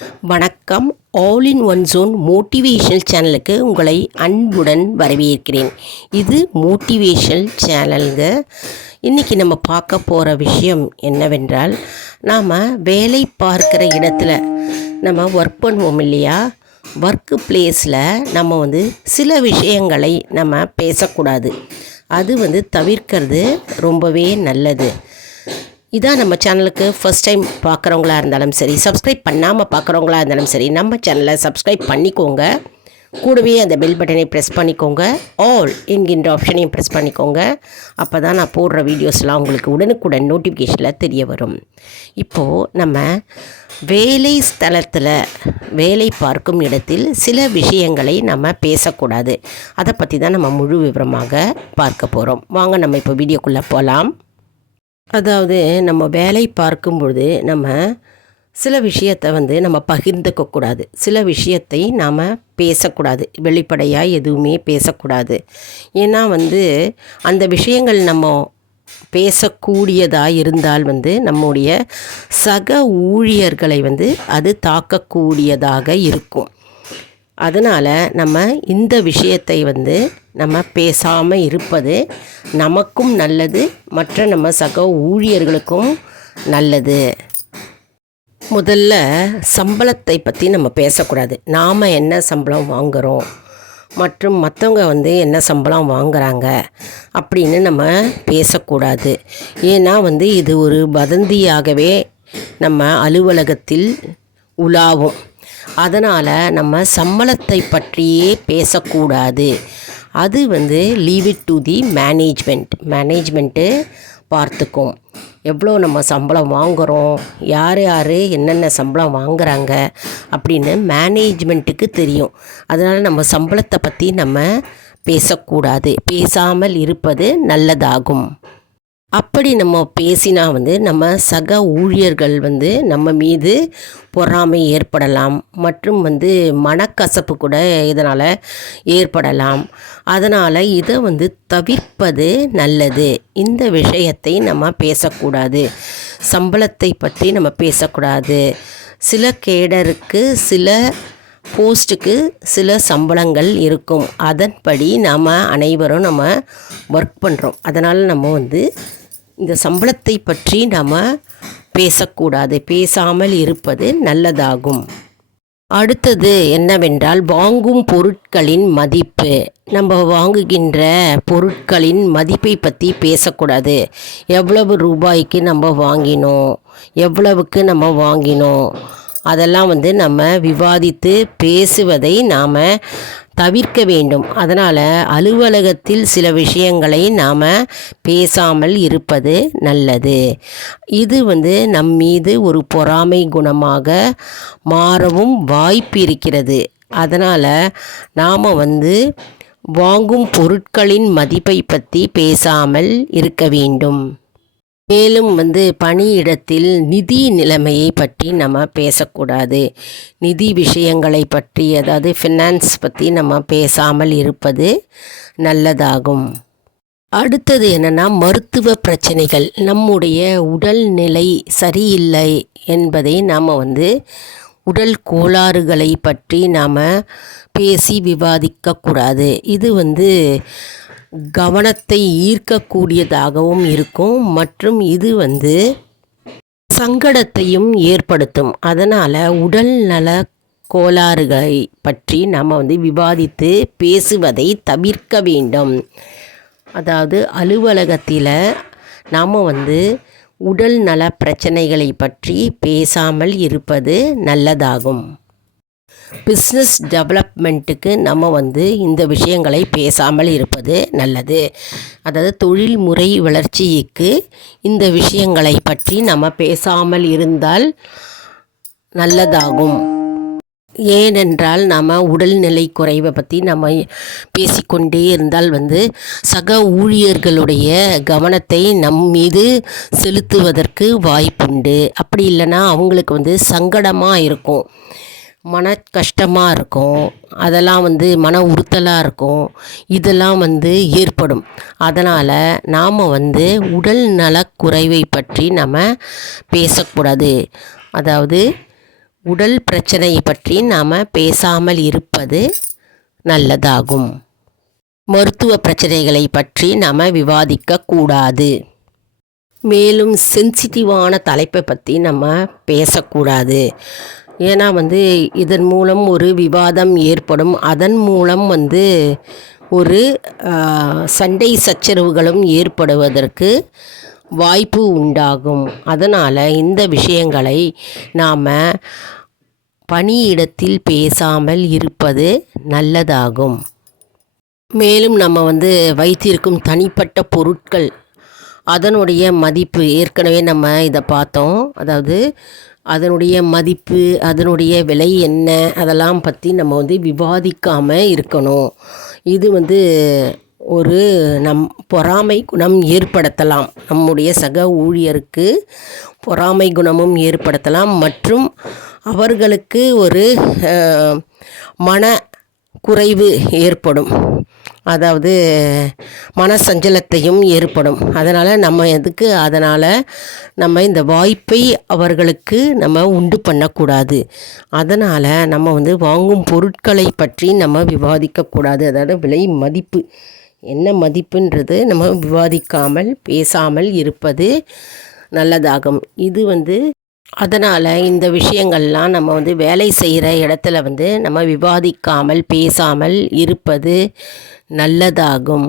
வணக்கம். All in one zone motivational சேனலுக்கு உங்களை அன்புடன் வரவேற்கிறேன். இது மோட்டிவேஷனல் சேனலுங்க. இன்றைக்கி நம்ம பார்க்க போகிற விஷயம் என்னவென்றால், நாம் வேலை பார்க்குற இடத்துல நம்ம ஒர்க் பண்ணுவோம் இல்லையா, ஒர்க்கு பிளேஸில் நம்ம சில விஷயங்களை நம்ம பேசக்கூடாது. அது தவிர்க்கிறது ரொம்பவே நல்லது. இதான் நம்ம சேனலுக்கு ஃபஸ்ட் டைம் பார்க்குறவங்களா இருந்தாலும் சரி, சப்ஸ்கிரைப் பண்ணாமல் பார்க்குறவங்களா இருந்தாலும் சரி, நம்ம சேனலை சப்ஸ்கிரைப் பண்ணிக்கோங்க. கூடவே அந்த பெல் பட்டனை ப்ரெஸ் பண்ணிக்கோங்க. ஆல் என்கின்ற ஆப்ஷனையும் ப்ரெஸ் பண்ணிக்கோங்க. அப்போ தான் நான் போடுற வீடியோஸ்லாம் உங்களுக்கு உடனுக்குடன் நோட்டிஃபிகேஷனில் தெரிய வரும். இப்போது நம்ம வேலை ஸ்தலத்தில் வேலை பார்க்கும் இடத்தில் சில விஷயங்களை நம்ம பேசக்கூடாது. அதை பற்றி தான் நம்ம முழு விவரமாக பார்க்க போகிறோம். வாங்க நம்ம இப்போ வீடியோக்குள்ளே போகலாம். அதாவது நம்ம வேலை பார்க்கும்பொழுது நம்ம சில விஷயத்தை நம்ம பகிர்ந்துக்கக்கூடாது. சில விஷயத்தை நாம் பேசக்கூடாது. வெளிப்படையாக எதுவுமே பேசக்கூடாது. ஏன்னா அந்த விஷயங்கள் நம்ம பேசக்கூடியதாக இருந்தால் நம்முடைய சக ஊழியர்களை அது தாக்கக்கூடியதாக இருக்கும். அதனால் நம்ம இந்த விஷயத்தை நம்ம பேசாமல் இருப்பது நமக்கும் நல்லது, மற்ற நம்ம சக ஊழியர்களுக்கும் நல்லது. முதல்ல சம்பளத்தை பற்றி நம்ம பேசக்கூடாது. நாம் என்ன சம்பளம் வாங்குகிறோம் மற்றும் மற்றவங்க என்ன சம்பளம் வாங்குகிறாங்க அப்படின்னு நம்ம பேசக்கூடாது. ஏன்னா இது ஒரு வதந்தியாகவே நம்ம அலுவலகத்தில் உலாவும். அதனால் நம்ம சம்பளத்தை பற்றியே பேசக்கூடாது. அது leave it to the management பார்த்துக்கும். எவ்வளோ நம்ம சம்பளம் வாங்குகிறோம், யார் என்னென்ன சம்பளம் வாங்குகிறாங்க அப்படின்னு மேனேஜ்மெண்ட்டுக்கு தெரியும். அதனால் நம்ம சம்பளத்தை பற்றி நம்ம பேசக்கூடாது. பேசாமல் இருப்பது நல்லதாகும். அப்படி நம்ம பேசினா நம்ம சக ஊழியர்கள் நம்ம மீது பொறாமை ஏற்படலாம் மற்றும் மனக்கசப்பு கூட இதனால் ஏற்படலாம். அதனால் இதை தவிர்ப்பது நல்லது. இந்த விஷயத்தை நம்ம பேசக்கூடாது. சம்பளத்தை பற்றி நம்ம பேசக்கூடாது. சில கேடருக்கு சில போஸ்ட்டுக்கு சில சம்பளங்கள் இருக்கும். அதன்படி நாம் அனைவரும் நம்ம ஒர்க் பண்ணுறோம். அதனால் நம்ம இந்த சம்பளத்தை பற்றி நம்ம பேசக்கூடாது. பேசாமல் இருப்பது நல்லதாகும். அடுத்தது என்னவென்றால், வாங்கும் பொருட்களின் மதிப்பு. நம்ம வாங்குகின்ற பொருட்களின் மதிப்பை பற்றி பேசக்கூடாது. எவ்வளவு ரூபாய்க்கு நம்ம வாங்கினோம், எவ்வளவுக்கு நம்ம வாங்கினோம், அதெல்லாம் நம்ம விவாதித்து பேசுவதை நாம் தவிர்க்க வேண்டும். அதனால் அலுவலகத்தில் சில விஷயங்களை நாம் பேசாமல் இருப்பது நல்லது. இது நம்மீது ஒரு பொறாமை குணமாக மாறவும் வாய்ப்பு இருக்கிறது. அதனால் நாம் வாங்கும் பொருட்களின் மதிப்பை பற்றி பேசாமல் இருக்க வேண்டும். மேலும் பணியிடத்தில் நிதி நிலைமையை பற்றி நம்ம பேசக்கூடாது. நிதி விஷயங்களை பற்றி, அதாவது ஃபினான்ஸ் பற்றி நம்ம பேசாமல் இருப்பது நல்லதாகும். அடுத்தது என்னென்னா, மருத்துவ பிரச்சனைகள். நம்முடைய உடல்நிலை சரியில்லை என்பதை நாம் உடல் கோளாறுகளை பற்றி நாம் பேசி விவாதிக்கக்கூடாது. இது கவனத்தை ஈர்க்கக்கூடியதாகவும் இருக்கும் மற்றும் இது சங்கடத்தையும் ஏற்படுத்தும். அதனால் உடல் நல கோளாறுகளை பற்றி நாம் விவாதித்து பேசுவதை தவிர்க்க வேண்டும். அதாவது அலுவலகத்தில் நாம் உடல் நல பிரச்சனைகளை பற்றி பேசாமல் இருப்பது நல்லதாகும். பிஸ்னஸ் டெவலப்மெண்ட்டுக்கு நம்ம இந்த விஷயங்களை பேசாமல் இருப்பது நல்லது. அதாவது தொழில்முறை வளர்ச்சிக்கு இந்த விஷயங்களை பற்றி நம்ம பேசாமல் இருந்தால் நல்லதாகும். ஏனென்றால் நம்ம உடல்நிலை குறைவை பற்றி நம்ம பேசிக்கொண்டே இருந்தால் சக ஊழியர்களுடைய கவனத்தை நம் மீது செலுத்துவதற்கு வாய்ப்புண்டு. அப்படி இல்லைன்னா அவங்களுக்கு சங்கடமாக இருக்கும், மன கஷ்டமாக இருக்கும், அதெல்லாம் மன உறுத்தலாக இருக்கும். இதெல்லாம் ஏற்படும். அதனால் நாம் உடல் நலக்குறைவை பற்றி நம்ம பேசக்கூடாது. அதாவது உடல் பிரச்சனை பற்றி நாம் பேசாமல் இருப்பது நல்லதாகும். மருத்துவ பிரச்சனைகளை பற்றி நாம் விவாதிக்கக்கூடாது. மேலும் சென்சிட்டிவான தலைப்பை பற்றி நம்ம பேசக்கூடாது. ஏன்னா இதன் மூலம் ஒரு விவாதம் ஏற்படும். அதன் மூலம் ஒரு சண்டை சச்சரவுகளும் ஏற்படுவதற்கு வாய்ப்பு உண்டாகும். அதனால் இந்த விஷயங்களை நாம் பணியிடத்தில் பேசாமல் இருப்பது நல்லதாகும். மேலும் நம்ம வைத்திருக்கும் தனிப்பட்ட பொருட்கள் அதனுடைய மதிப்பு ஏற்கனவே நம்ம இதை பார்த்தோம். அதாவது அதனுடைய மதிப்பு, அதனுடைய விலை என்ன, அதெல்லாம் பற்றி நம்ம விவாதிக்காமல் இருக்கணும். இது ஒரு பொறாமை குணம் ஏற்படுத்தலாம். நம்முடைய சக ஊழியருக்கு பொறாமை குணமும் ஏற்படுத்தலாம் மற்றும் அவர்களுக்கு ஒரு மன குறைவு ஏற்படும். அதாவது மனசஞ்சலத்தையும் ஏற்படும். அதனால் நம்ம இந்த வாய்ப்பை அவர்களுக்கு நம்ம உண்டு பண்ணக்கூடாது. அதனால் நம்ம வாங்கும் பொருட்களை பற்றி நம்ம விவாதிக்கக்கூடாது. அதாவது விலை மதிப்பு என்ன மதிப்புன்றது நம்ம விவாதிக்காமல் பேசாமல் இருப்பது நல்லதாகும். இது அதனால் இந்த விஷயங்கள்லாம் நம்ம வேலை செய்கிற இடத்துல நம்ம விவாதிக்காமல் பேசாமல் இருப்பது நல்லதாகும்.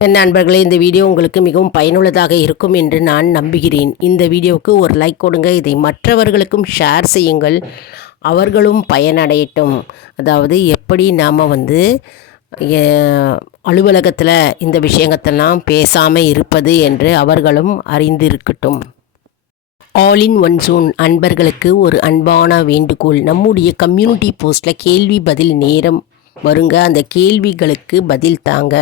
நண்பர்களே, இந்த வீடியோ உங்களுக்கு மிகவும் பயனுள்ளதாக இருக்கும் என்று நான் நம்புகிறேன். இந்த வீடியோவுக்கு ஒரு லைக் கொடுங்க. இதை மற்றவர்களுக்கும் ஷேர் செய்யுங்கள், அவர்களும் பயனடையட்டும். அதாவது எப்படி நாம் அலுவலகத்தில் இந்த விஷயங்கத்தெல்லாம் பேசாமல் இருப்பது என்று அவர்களும் அறிந்திருக்கட்டும். ஆல் இன் ஒன் ஜோன் அன்பர்களுக்கு ஒரு அன்பான வேண்டுகோள். நம்முடைய கம்யூனிட்டி போஸ்ட்டில் கேள்வி பதில் நேரம் வருங்க. அந்த கேள்விகளுக்கு பதில் தாங்க.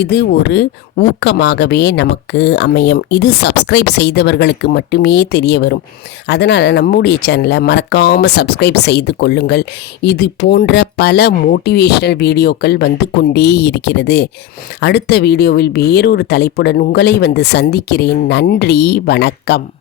இது ஒரு ஊக்கமாகவே நமக்கு அமையும். இது சப்ஸ்கிரைப் செய்தவர்களுக்கு மட்டுமே தெரிய வரும். அதனால் நம்முடைய சேனலை மறக்காமல் சப்ஸ்கிரைப் செய்து கொள்ளுங்கள். இது போன்ற பல மோட்டிவேஷனல் வீடியோக்கள் கொண்டே இருக்கிறது. அடுத்த வீடியோவில் வேறொரு தலைப்புடன் உங்களை சந்திக்கிறேன். நன்றி, வணக்கம்.